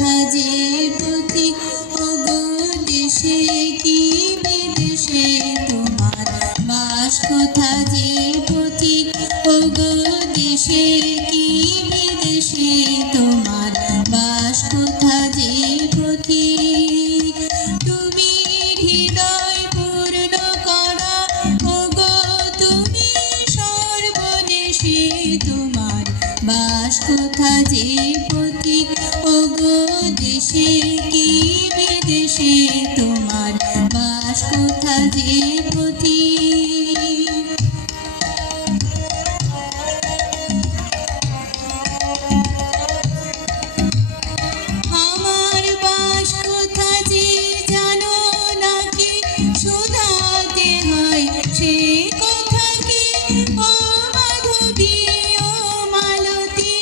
কোথা যে পথিক ওগো দেশে কি বিদেশে তোমার বাস কোথা যে পথিক ওগো দেশে কি বিদেশে তোমার বাস কোথা যে পথিক তুমি হৃদয় পূর্ণ করা ওগো তুমি সর্বদেশে তোমার বাস কোথা যে পথিক ওগো দেশে কি বিদেশে তোমার বাস কোথা যে পথিক আমার বাস কোথা যে জানো নাকি শোধাতে হয় সে কথা কি ও মাধবী ও মালতী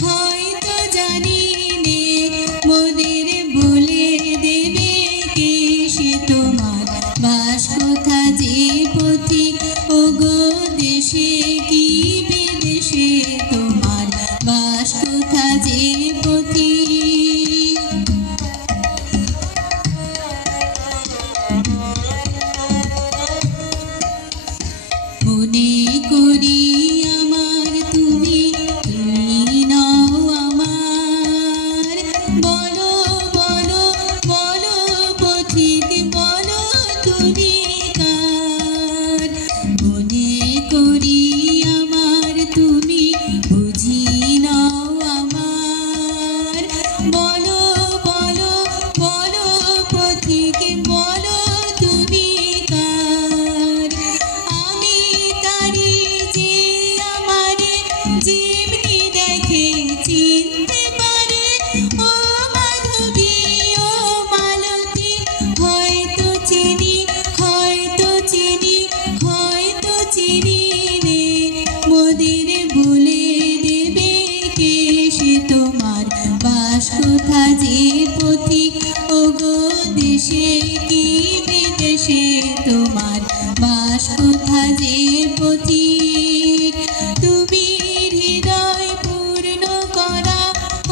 হয়তো জানি নে মোদের বলে দেবে কে সে তোমার বাস কোথা যে পথিক ওগো দেশে কি বিদেশে তোমার বাস কোথা যে পথিক মনে করি আমার তুমি নও আমার বলো বলো বলো পথিক বলো তুমি কার মনে করি আমার তুমি বুঝি নও আমার বলো বলো বলো পথিক বলো তুমি কার আমি তারি যে আমারে যেমনি দেখে চিনতে পারে ও মাধবী ও মালতী হয়তো চিনি নে মোদের বলে দেবে কে সে তোমার বাস কোথা যে পথিক ওগো দেশে কি বিদেশে তোমার বাস কোথা যে পথিক তুমি হৃদয় পূর্ণ করা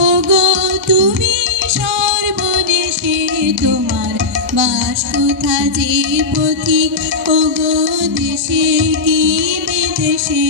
ওগো তুমি সর্বদেশে তোমার বাস কোথা যে পথিক ওগো দেশে কি বিদেশে